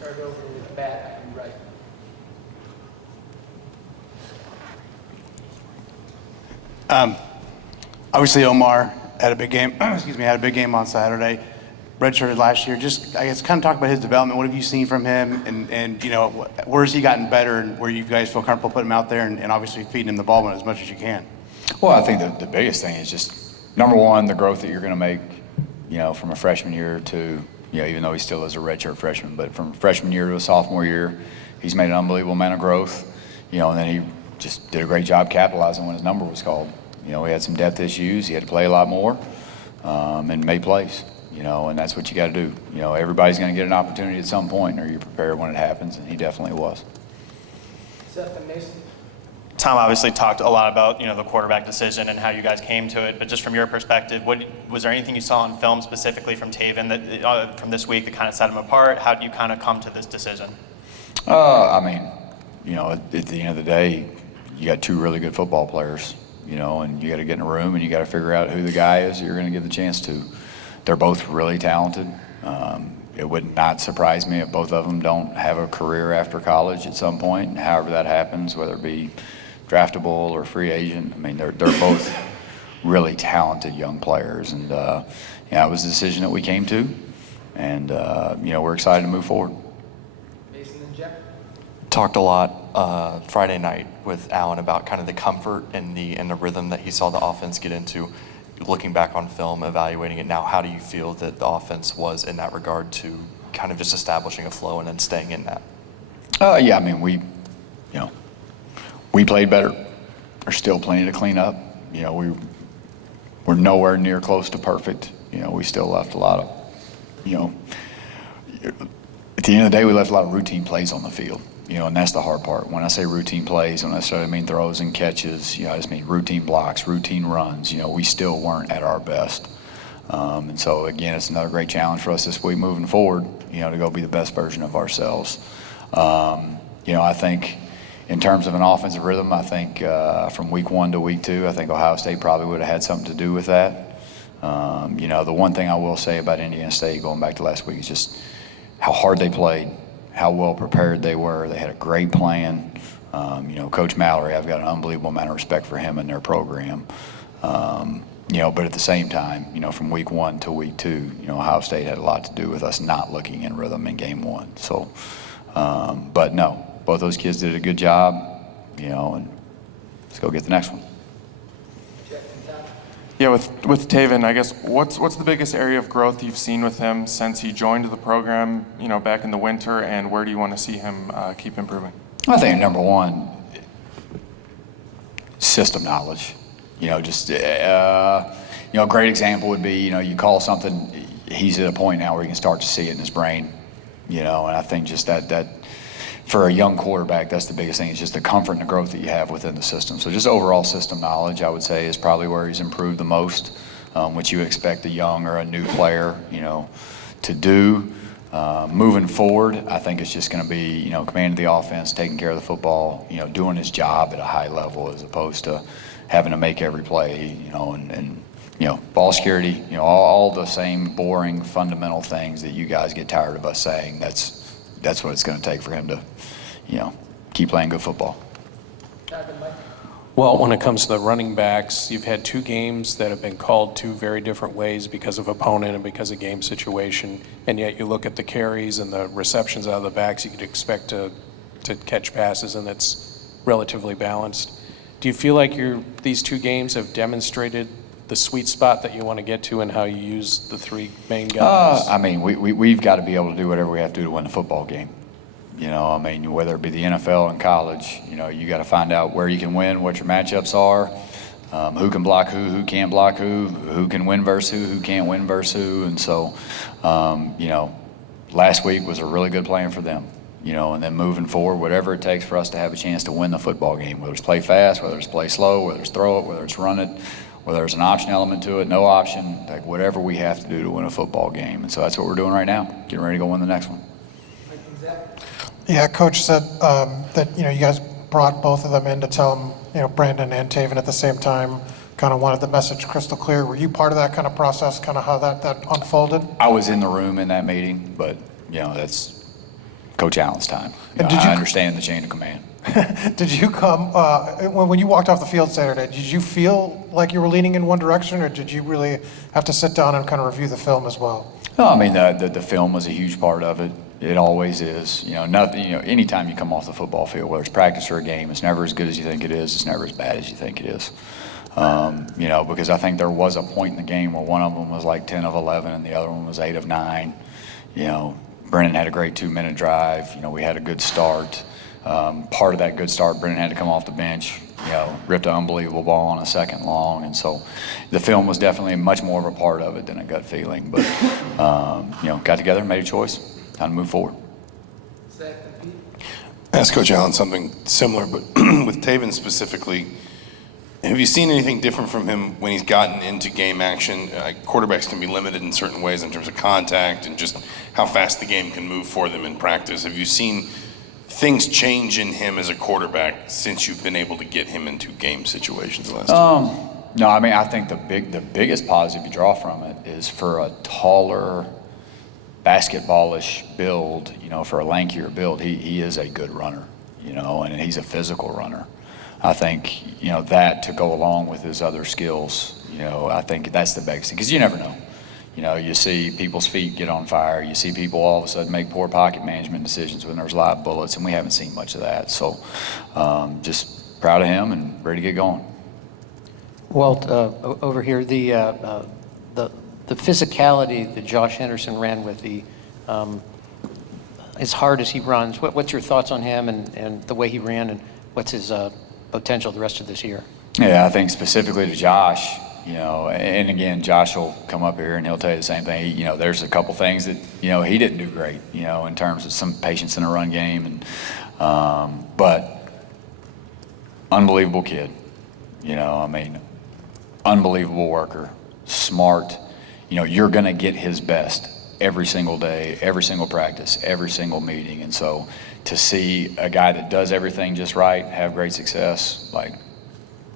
Start over with bat and right. Obviously, Omar had a big game. Excuse me, had a big game on Saturday. Redshirted last year. Just, I guess, kind of talk about his development. What have you seen from him, and you know, where has he gotten better, and where you guys feel comfortable putting him out there, and obviously feeding him the ball as much as you can. Well, I think the biggest thing is just number one, the growth that you're going to make, you know, from a freshman year to, you know, even though he still is a redshirt freshman, but from freshman year to a sophomore year, he's made an unbelievable amount of growth, you know, and then he just did a great job capitalizing when his number was called. You know, he had some depth issues. He had to play a lot more, and made plays, you know, and that's what you got to do. You know, everybody's going to get an opportunity at some point, or you're prepared when it happens, and he definitely was. Seth and Mason. Tom obviously talked a lot about, you know, the quarterback decision and how you guys came to it, but just from your perspective, was there anything you saw on film specifically from Taven that from this week that kind of set him apart? How did you kind of come to this decision? I mean, you know, at the end of the day, you got two really good football players, you know, and you got to get in a room and you got to figure out who the guy is that you're going to give the chance to. They're both really talented. It would not surprise me if both of them don't have a career after college at some point, however that happens, whether it be draftable or free agent. I mean, they're both really talented young players, and yeah, it was a decision that we came to, and you know, we're excited to move forward. Mason and Jeff. Talked a lot Friday night with Allen about kind of the comfort and the rhythm that he saw the offense get into. Looking back on film, evaluating it now, how do you feel that the offense was in that regard to kind of just establishing a flow and then staying in that? Yeah, I mean, we played better. There's still plenty to clean up. You know, we're nowhere near close to perfect. You know, we still left a lot of, you know, at the end of the day, we left a lot of routine plays on the field. You know, and that's the hard part. When I say routine plays, I don't necessarily mean throws and catches. You know, I just mean routine blocks, routine runs. You know, we still weren't at our best. And so, again, it's another great challenge for us this week moving forward, you know, to go be the best version of ourselves. You know, I think in terms of an offensive rhythm, I think from week 1 to week 2, I think Ohio State probably would have had something to do with that. You know, the one thing I will say about Indiana State, going back to last week, is just how hard they played, how well prepared they were. They had a great plan. You know, Coach Mallory, I've got an unbelievable amount of respect for him and their program. You know, but at the same time, you know, from week 1 to week 2, you know, Ohio State had a lot to do with us not looking in rhythm in game 1. So, but no, both those kids did a good job, you know, and let's go get the next one. Yeah, with Taven, I guess what's the biggest area of growth you've seen with him since he joined the program, you know, back in the winter, and where do you want to see him keep improving? I think number one, system knowledge. You know, just you know, a great example would be, you know, you call something, he's at a point now where he can start to see it in his brain. You know, and I think just that for a young quarterback, that's the biggest thing, is just the comfort and the growth that you have within the system. So just overall system knowledge, I would say, is probably where he's improved the most, which you expect a young or a new player, you know, to do. Moving forward, I think it's just going to be, you know, commanding the offense, taking care of the football, you know, doing his job at a high level as opposed to having to make every play, you know, and you know, ball security, you know, all the same boring fundamental things that you guys get tired of us saying. That's what it's going to take for him to, you know, keep playing good football. Well, when it comes to the running backs, you've had 2 games that have been called 2 very different ways because of opponent and because of game situation, and yet you look at the carries and the receptions out of the backs, you could expect to catch passes, and it's relatively balanced. Do you feel like these 2 games have demonstrated the sweet spot that you want to get to and how you use the 3 main guys? I mean, we've got to be able to do whatever we have to do to win the football game. You know, I mean, whether it be the NFL and college, you know, you got to find out where you can win, what your matchups are, who can block who can't block who can win versus who can't win versus who. And so, you know, last week was a really good plan for them. You know, and then moving forward, whatever it takes for us to have a chance to win the football game, whether it's play fast, whether it's play slow, whether it's throw it, whether it's run it, whether there's an option element to it, no option, like whatever we have to do to win a football game. And so that's what we're doing right now, getting ready to go win the next one. Yeah, Coach said that, you know, you guys brought both of them in to tell them, you know, Brandon and Taven at the same time, kind of wanted the message crystal clear. Were you part of that kind of process, kind of how that unfolded? I was in the room in that meeting, but, you know, that's Coach Allen's time. And did you- I understand the chain of command. Did you come, when you walked off the field Saturday, did you feel like you were leaning in one direction, or did you really have to sit down and kind of review the film as well? No, I mean, the film was a huge part of it. It always is. Nothing, anytime you come off the football field, whether it's practice or a game, it's never as good as you think it is. It's never as bad as you think it is. Because I think there was a point in the game where one of them was like 10 of 11 and the other one was 8 of 9. Brennan had a great 2-minute drive. We had a good start. Part of that good start, Brennan had to come off the bench, ripped an unbelievable ball on a 2nd long. And so the film was definitely much more of a part of it than a gut feeling. But, got together, made a choice, time to move forward. Zach and Pete. Ask Coach Allen something similar, but with Taven specifically, have you seen anything different from him when he's gotten into game action? Quarterbacks can be limited in certain ways in terms of contact and just how fast the game can move for them in practice. Have you seen things change in him as a quarterback since you've been able to get him into game situations the last 2 years? No, I mean, I think the biggest positive you draw from it is for a taller, basketballish build, for a lankier build, he is a good runner, and he's a physical runner. I think, that to go along with his other skills, I think that's the biggest thing, because you never know. You see people's feet get on fire. You see people all of a sudden make poor pocket management decisions when there's live bullets, and we haven't seen much of that. So just proud of him and ready to get going. Walt, over here, the physicality that Josh Henderson ran with, as hard as he runs, what's your thoughts on him and the way he ran, and what's his potential the rest of this year? Yeah, I think specifically to Josh, and again, Josh will come up here and he'll tell you the same thing. There's a couple things that, he didn't do great, in terms of some patience in a run game. But unbelievable kid, unbelievable worker, smart. You're going to get his best every single day, every single practice, every single meeting. And so to see a guy that does everything just right, have great success,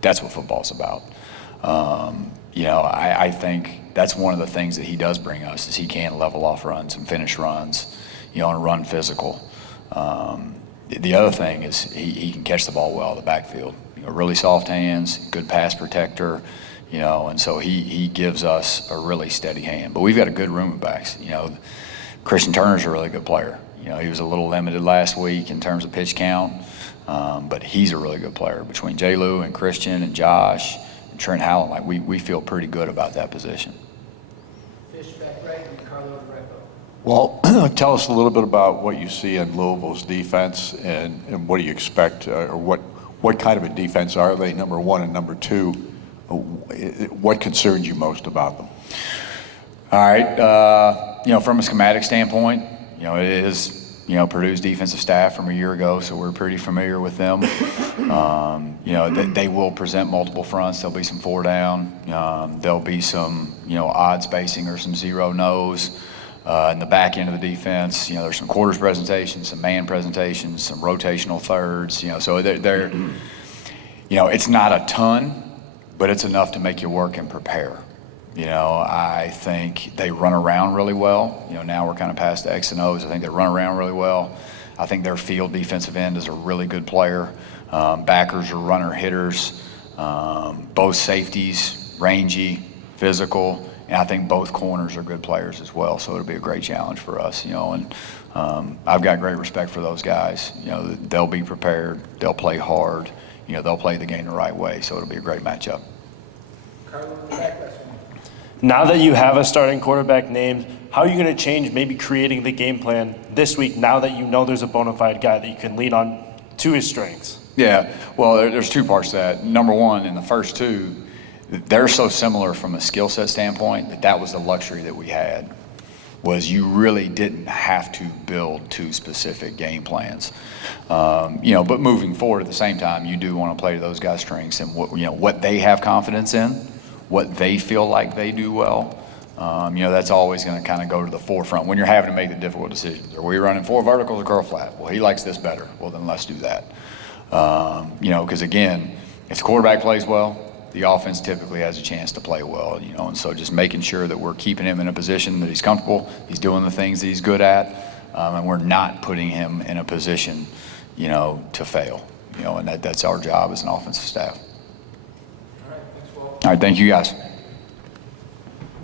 that's what football's about. I think that's one of the things that he does bring us is he can level off runs and finish runs, and run physical. The other thing is he can catch the ball well in the backfield. Really soft hands, good pass protector, and so he gives us a really steady hand. But we've got a good room of backs. Christian Turner's a really good player. He was a little limited last week in terms of pitch count, but he's a really good player. Between J. Lou and Christian and Josh and Trent Howell, we feel pretty good about that position. Fish back right and Carlo the right bow. Well, tell us a little bit about what you see in Louisville's defense and what do you expect, or what kind of a defense are they, number one, and number two, what concerns you most about them? All right, from a schematic standpoint, it is, Purdue's defensive staff from a year ago, so we're pretty familiar with them. They will present multiple fronts. There'll be some 4 down. There'll be some, odd spacing or some zero nose. In the back end of the defense, there's some quarters presentations, some man presentations, some rotational thirds, so they're it's not a ton, but it's enough to make you work and prepare. I think they run around really well. Now we're kind of past the X and O's. I think they run around really well. I think their field defensive end is a really good player. Backers are runner hitters. Both safeties, rangy, physical. And I think both corners are good players as well, so it'll be a great challenge for us, and I've got great respect for those guys. They'll be prepared, they'll play hard, they'll play the game the right way, so it'll be a great matchup. Carlo in the back left. Now that you have a starting quarterback named, how are you going to change maybe creating the game plan this week now that you know there's a bona fide guy that you can lean on to his strengths? Yeah, well, there's 2 parts to that. Number one, in the first 2, they're so similar from a skill set standpoint that was the luxury that we had, was you really didn't have to build 2 specific game plans. But moving forward at the same time, you do want to play to those guys' strengths and what they have confidence in, what they feel like they do well. That's always going to kind of go to the forefront when you're having to make the difficult decisions. Are we running 4 verticals or curl flat? Well, he likes this better. Well, then let's do that. Because again, if the quarterback plays well, the offense typically has a chance to play well, and so just making sure that we're keeping him in a position that he's comfortable, he's doing the things that he's good at, and we're not putting him in a position, to fail. And that's our job as an offensive staff. All right, thanks, Walt. All right, thank you guys.